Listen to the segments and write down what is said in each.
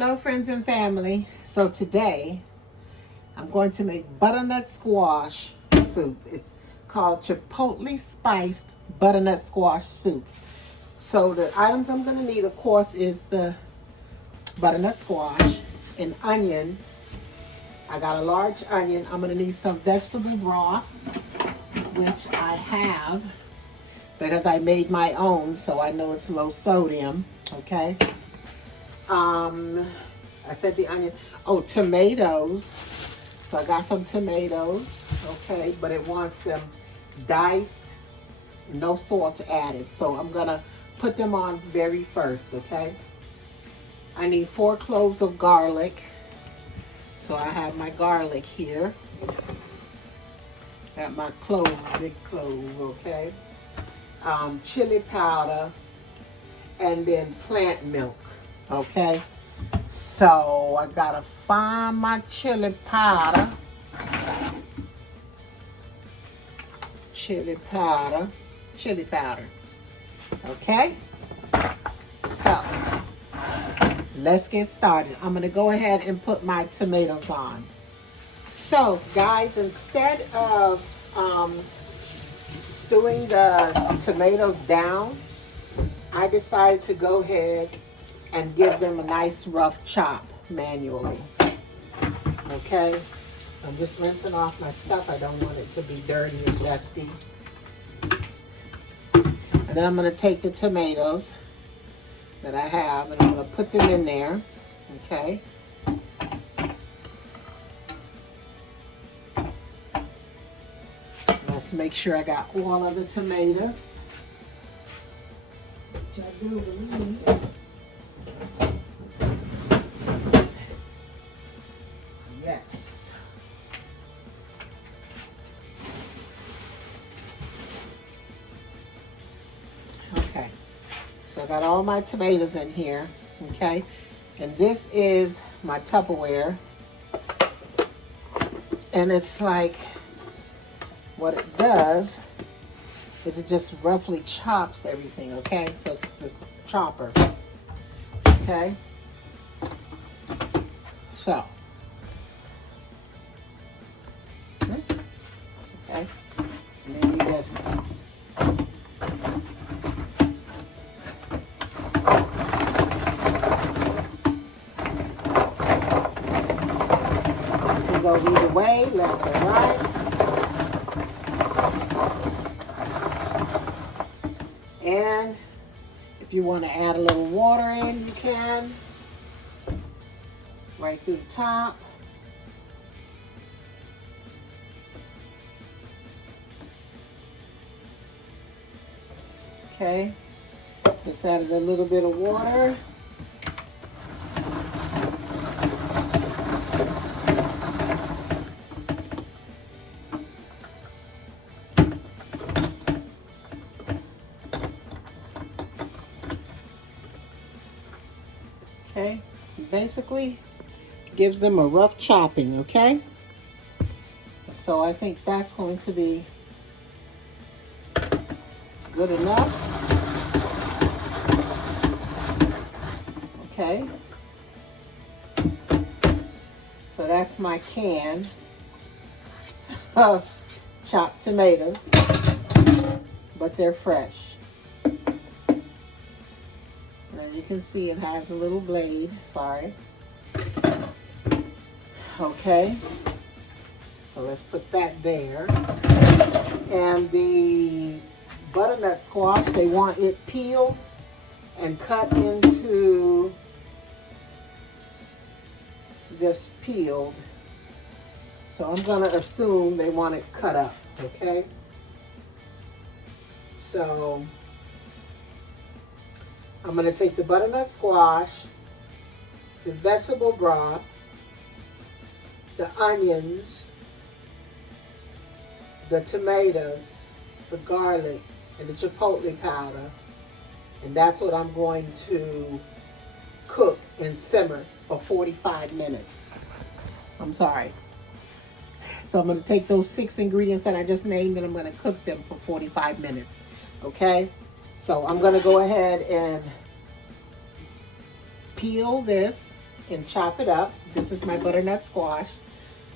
Hello friends and family. So today I'm going to make butternut squash soup. It's called chipotle spiced butternut squash soup. So the items I'm going to need, of course, is the butternut squash, an onion. I got a large onion. I'm going to need some vegetable broth, which I have because I made my own, so I know it's low sodium. Okay. I said the onion. Oh, tomatoes. So I got some tomatoes. Okay, but it wants them diced, no salt added. So I'm gonna put them on very first. Okay. I need 4 cloves of garlic. So I have my garlic here. Got my clove, big clove. Okay. Chili powder, and then plant milk. Okay, so I gotta find my chili powder. Okay, so let's get started. I'm gonna go ahead and put my tomatoes on. So guys, instead of stewing the tomatoes down, I decided to go ahead and give them a nice rough chop manually. Okay, I'm just rinsing off my stuff. I don't want it to be dirty and dusty. And then I'm going to take the tomatoes that I have and I'm going to put them in there. Okay. Let's make sure I got all of the tomatoes, which I do believe. Yes. Okay. So I got all my tomatoes in here. Okay. And this is my Tupperware. And it's like, what it does is it just roughly chops everything. Okay. So it's the chopper. Okay. So. Okay, and then you just you can go either way, left or right. And if you want to add a little water in, you can. Right through the top. Okay, just added a little bit of water. Okay, basically gives them a rough chopping, okay? So I think that's going to be good enough. Okay. So that's my can of chopped tomatoes, but they're fresh. And as you can see, it has a little blade. Sorry. Okay. So let's put that there. And the butternut squash, they want it peeled and cut into just peeled. So I'm going to assume they want it cut up, okay? So I'm going to take the butternut squash, the vegetable broth, the onions, the tomatoes, the garlic, and the chipotle powder, and that's what I'm going to cook and simmer for 45 minutes. I'm sorry. So I'm going to take those 6 ingredients that I just named and I'm going to cook them for 45 minutes. Okay? So I'm going to go ahead and peel this and chop it up. This is my butternut squash.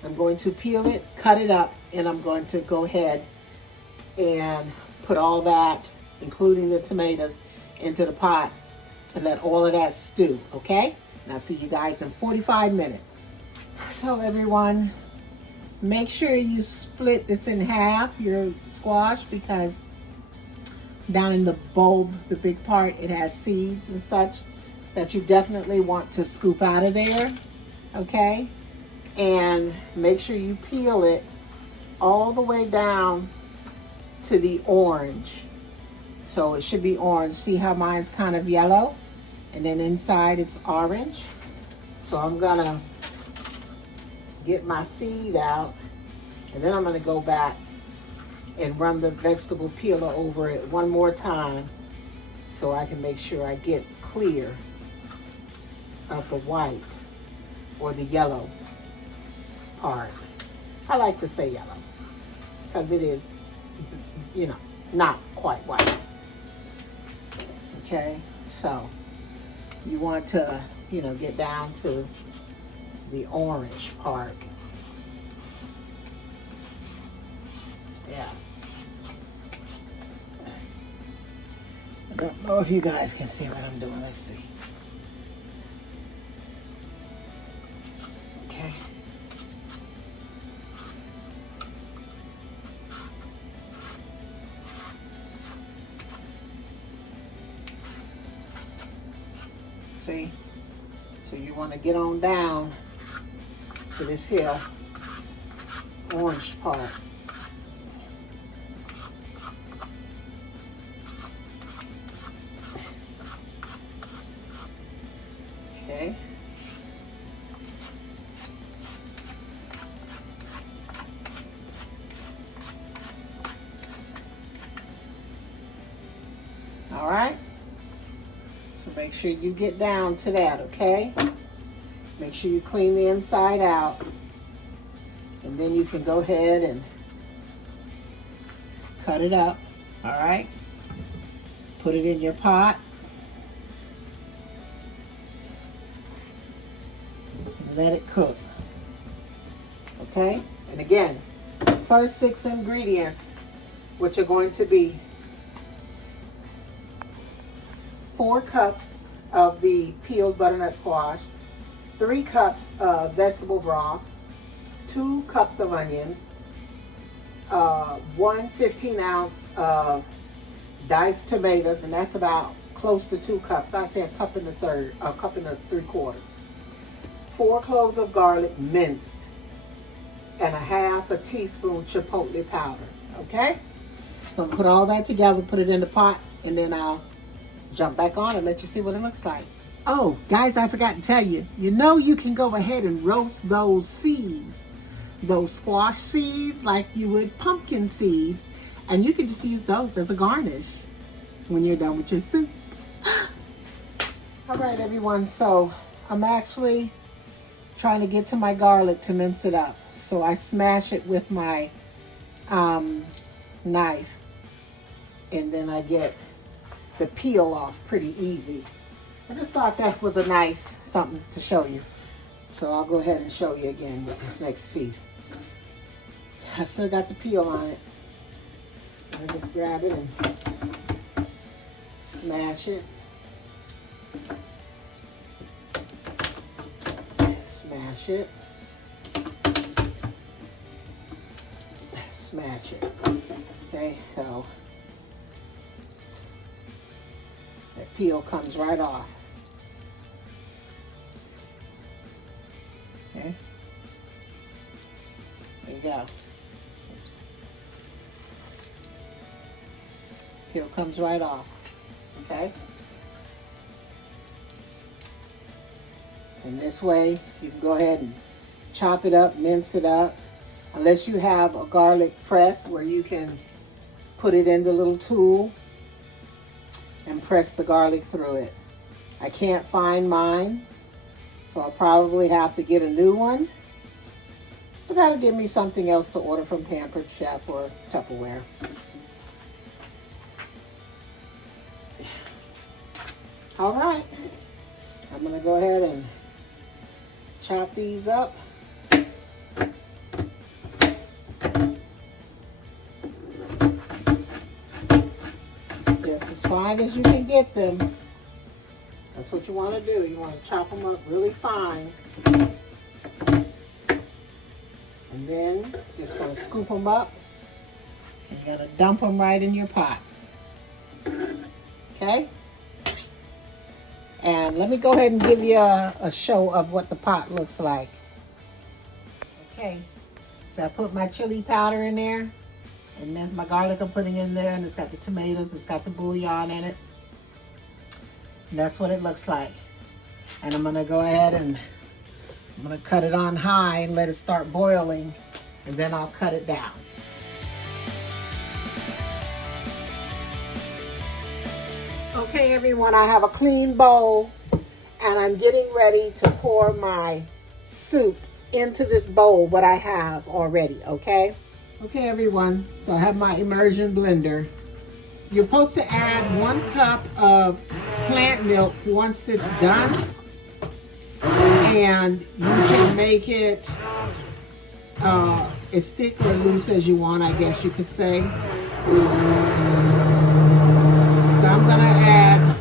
I'm going to peel it, cut it up, and I'm going to go ahead and put all that, including the tomatoes, into the pot and let all of that stew, okay? And I'll see you guys in 45 minutes. So everyone, make sure you split this in half, your squash, because down in the bulb, the big part, it has seeds and such that you definitely want to scoop out of there, okay? And make sure you peel it all the way down to the orange. So it should be orange. See how mine's kind of yellow? And then inside it's orange. So I'm gonna get my seed out, and then I'm gonna go back and run the vegetable peeler over it one more time so I can make sure I get clear of the white or the yellow part. I like to say yellow because it is, you know, not quite white. Okay, so you want to, you know, get down to the orange part. Yeah. I don't know if you guys can see what I'm doing. Let's see. Okay. See? So you want to get on down to this here orange part. Okay. All right. So make sure you get down to that, okay? Make sure you clean the inside out. And then you can go ahead and cut it up, all right? Put it in your pot. And let it cook, okay? And again, the first 6 ingredients, which are going to be 4 cups of the peeled butternut squash, 3 cups of vegetable broth, 2 cups of onions, 1 15-ounce of diced tomatoes, and that's about close to 2 cups. I say a cup and a cup and 3/4. 4 cloves of garlic minced, and a half a teaspoon chipotle powder. Okay? So I'm gonna put all that together, put it in the pot, and then I'll jump back on and let you see what it looks like. Oh, guys, I forgot to tell you, you know you can go ahead and roast those seeds, those squash seeds, like you would pumpkin seeds, and you can just use those as a garnish when you're done with your soup. All right, everyone, so I'm actually trying to get to my garlic to mince it up. So I smash it with my knife, and then I get the peel off pretty easy. I just thought that was a nice something to show you. So I'll go ahead and show you again with this next piece. I still got the peel on it. I just grab it and smash it. Smash it. Smash it. Okay, so that peel comes right off. Okay. There you go. Oops. Peel comes right off. Okay. And this way you can go ahead and chop it up, mince it up. Unless you have a garlic press where you can put it in the little tool and press the garlic through it. I can't find mine, so I'll probably have to get a new one. But that'll give me something else to order from Pampered Chef or Tupperware. All right, I'm gonna go ahead and chop these up. Just as fine as you can get them. That's what you want to do. You want to chop them up really fine. And then just going to scoop them up. And you're going to dump them right in your pot. Okay? And let me go ahead and give you a show of what the pot looks like. Okay, so I put my chili powder in there. And there's my garlic I'm putting in there. And it's got the tomatoes. It's got the bouillon in it. And that's what it looks like. And I'm going to go ahead and I'm going to cut it on high and let it start boiling. And then I'll cut it down. Okay, everyone, I have a clean bowl. And I'm getting ready to pour my soup into this bowl, what I have already, okay? Okay, everyone, so I have my immersion blender. You're supposed to add 1 cup of plant milk once it's done. And you can make it as thick or loose as you want, I guess you could say. So I'm gonna add,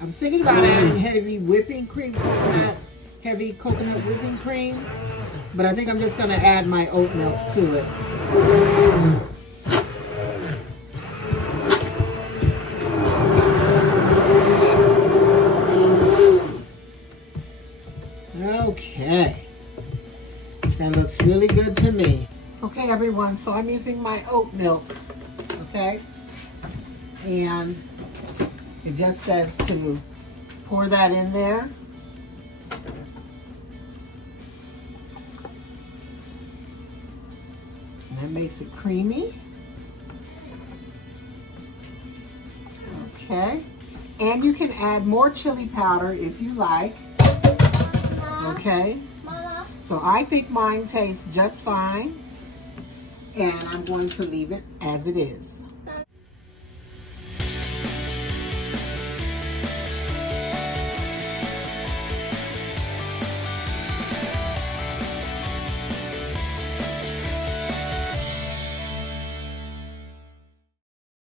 I'm thinking about adding heavy whipping cream, heavy coconut whipping cream. But I think I'm just gonna add my oat milk to it. Okay, that looks really good to me. Okay, everyone, so I'm using my oat milk, okay? And it just says to pour that in there. And that makes it creamy. Okay, and you can add more chili powder if you like. Okay, Mama. So I think mine tastes just fine, and I'm going to leave it as it is.